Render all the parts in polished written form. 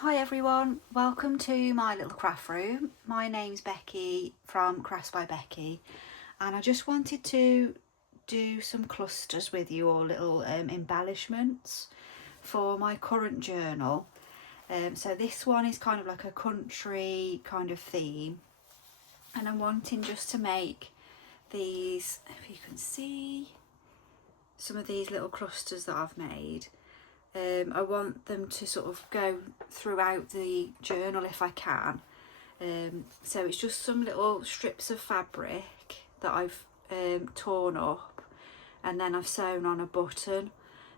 Hi everyone, welcome to my little craft room. My name's Becky from Crafts by Becky, and I just wanted to do some clusters with you, or little embellishments for my current journal. So this one is kind of like a country kind of theme, and I'm wanting just to make these, if you can see, some of these little clusters that I've made. I want them to sort of go throughout the journal if I can. So it's just some little strips of fabric that I've torn up, and then I've sewn on a button.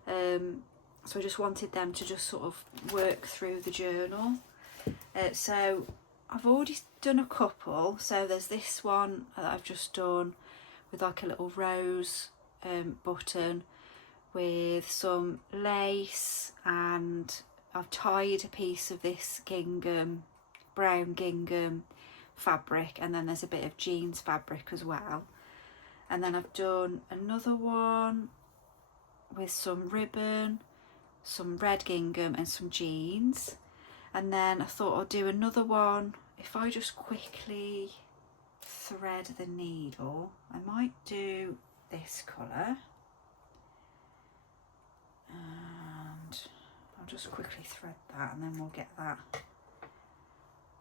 So I just wanted them to just sort of work through the journal. So I've already done a couple. So there's this one that I've just done with like a little rose button with some lace, and I've tied a piece of this gingham, brown gingham fabric, and then there's a bit of jeans fabric as well. And then I've done another one with some ribbon, some red gingham and some jeans. And then I thought I'd do another one. If I just quickly thread the needle, I might do this colour. And I'll just quickly thread that, and then we'll get that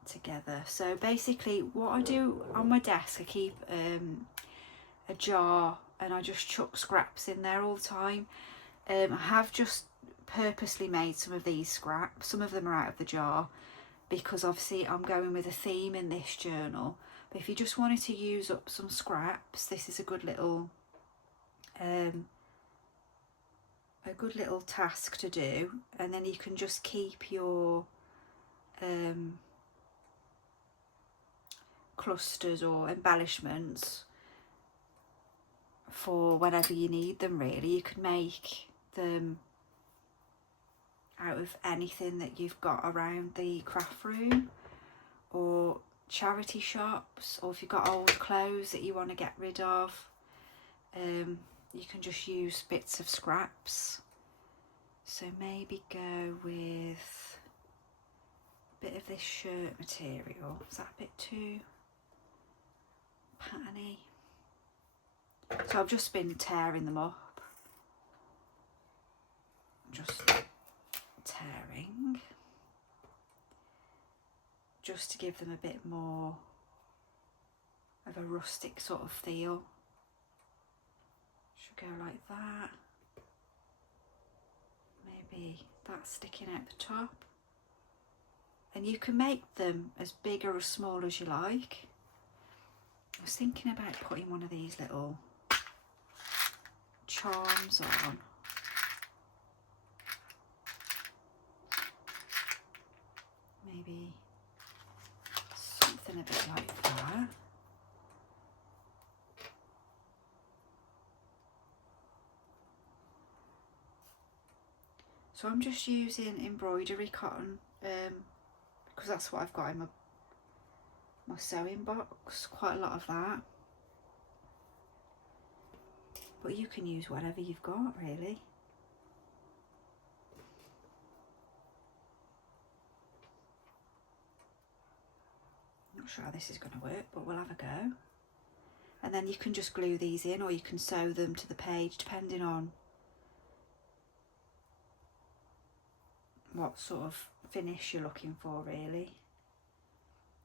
together. So basically what I do on my desk, I keep a jar, and I just chuck scraps in there all the time. I have just purposely made some of these scraps. Some of them are out of the jar because obviously I'm going with a theme in this journal. But if you just wanted to use up some scraps, this is a good little task to do, and then you can just keep your clusters or embellishments for whenever you need them. Really, you can make them out of anything that you've got around the craft room, or charity shops, or if you've got old clothes that you want to get rid of, you can just use bits of scraps. So maybe go with a bit of this shirt material. Is that a bit too patterny? So I've just been tearing them up. Just tearing. Just to give them a bit more of a rustic sort of feel. Should go like that. Maybe that's sticking out the top. And you can make them as big or as small as you like. I was thinking about putting one of these little charms on. Maybe something a bit like that. So I'm just using embroidery cotton because that's what I've got in my sewing box, quite a lot of that. But you can use whatever you've got, really. Not sure how this is going to work, but we'll have a go. And then you can just glue these in, or you can sew them to the page, depending on what sort of finish you're looking for, really.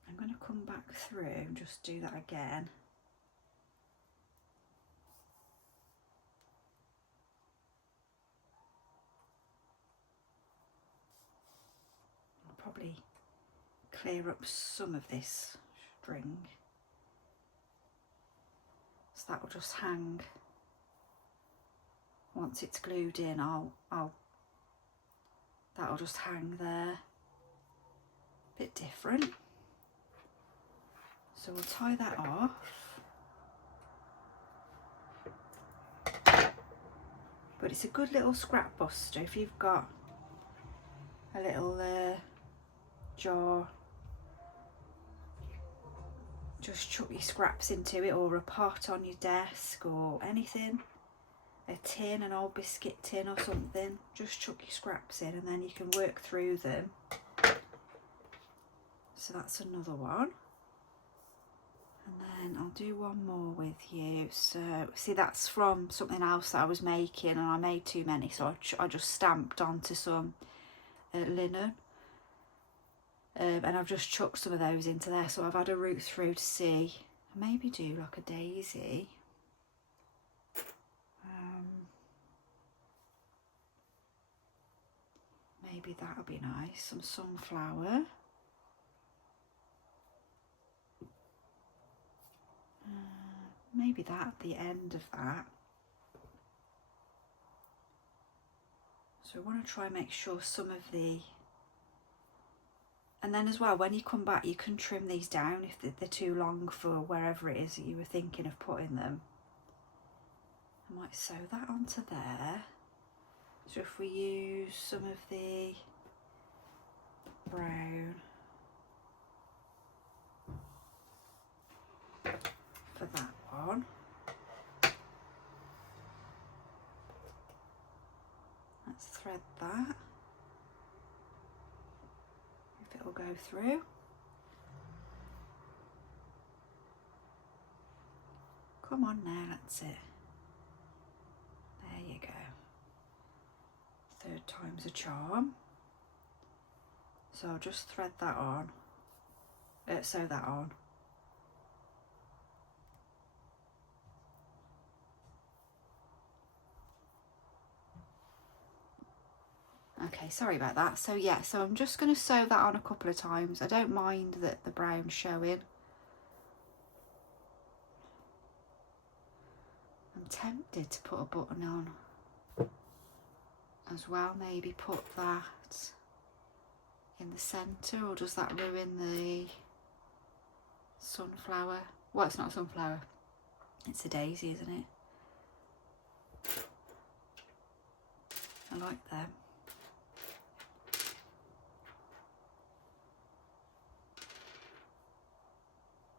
I'm going to come back through and just do that again. I'll probably clear up some of this string, so that will just hang. Once it's glued in, that'll just hang there. Bit different. So we'll tie that off. But it's a good little scrap buster if you've got a little jar. Just chuck your scraps into it, or a pot on your desk, or anything. A tin, an old biscuit tin or something. Just chuck your scraps in, and then you can work through them So that's another one. And then I'll do one more with you. So see, that's from something else that I was making, and I made too many, so I just stamped onto some linen. And I've just chucked some of those into there, so I've had a route through to see, maybe do like a daisy. Maybe that'll be nice, some sunflower. Maybe that at the end of that. So I want to try and make sure some of the, and then as well, when you come back, you can trim these down if they're too long for wherever it is that you were thinking of putting them. I might sew that onto there. So if we use some of the brown for that one. Let's thread that. If it will go through. Come on now, that's it. There you go. Third time's a charm. So I'll just thread that on, sew that on. Okay, sorry about that. So yeah, so I'm just going to sew that on a couple of times. I don't mind that the brown's showing. I'm tempted to put a button on as well, maybe put that in the centre, or does that ruin the sunflower? Well, it's not a sunflower, it's a daisy, isn't it? I like them.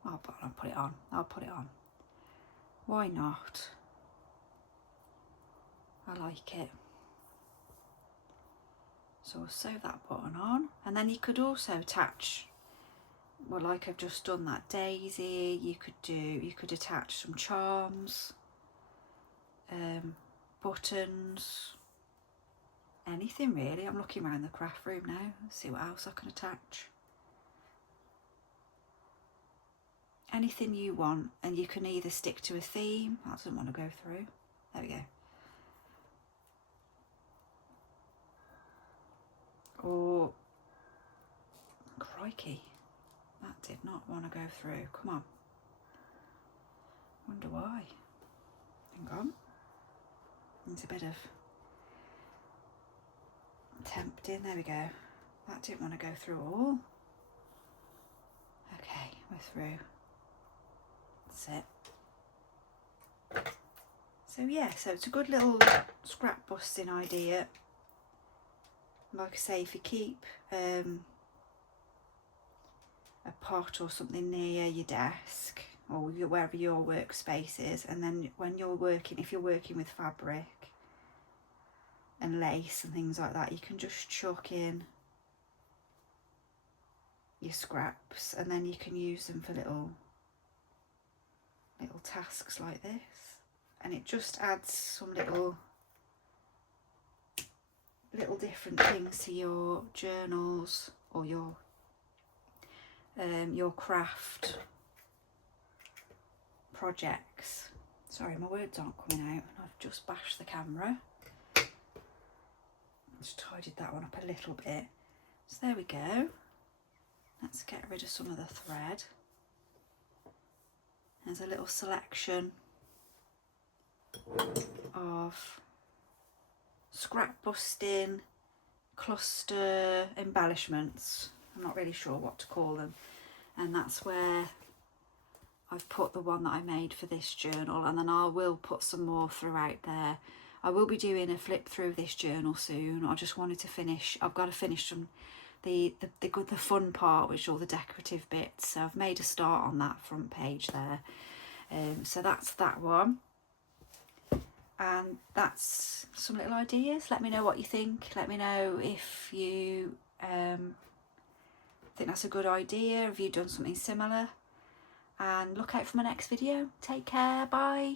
I'll put it on. I'll put it on. Why not? I like it. So I'll sew that button on, and then you could also attach, well, like I've just done that daisy, you could attach some charms, buttons, anything really. I'm looking around the craft room now, see what else I can attach. Anything you want, and you can either stick to a theme. That doesn't want to go through. There we go. Or, crikey, that did not want to go through. Come on. Wonder why. Hang on. It's a bit of tempting. There we go. That didn't want to go through all. Okay, we're through. That's it. So yeah, so it's a good little scrap busting idea. Like I say, if you keep a pot or something near your desk or wherever your workspace is, and then when you're working, if you're working with fabric and lace and things like that, you can just chuck in your scraps, and then you can use them for little tasks like this, and it just adds some little different things to your journals or your craft projects. Sorry, my words aren't coming out. I've just bashed the camera. Just tidied that one up a little bit. So there we go. Let's get rid of some of the thread. There's a little selection of scrap busting cluster embellishments. I'm not really sure what to call them, and that's where I've put the one that I made for this journal, and then I will put some more throughout there. I will be doing a flip through this journal soon. I just wanted to finish, I've got to finish some the fun part, which are all the decorative bits. So I've made a start on that front page there. So that's that one. And that's some little ideas. Let me know what you think. Let me know if you think that's a good idea. Have you done something similar? And look out for my next video. Take care, bye.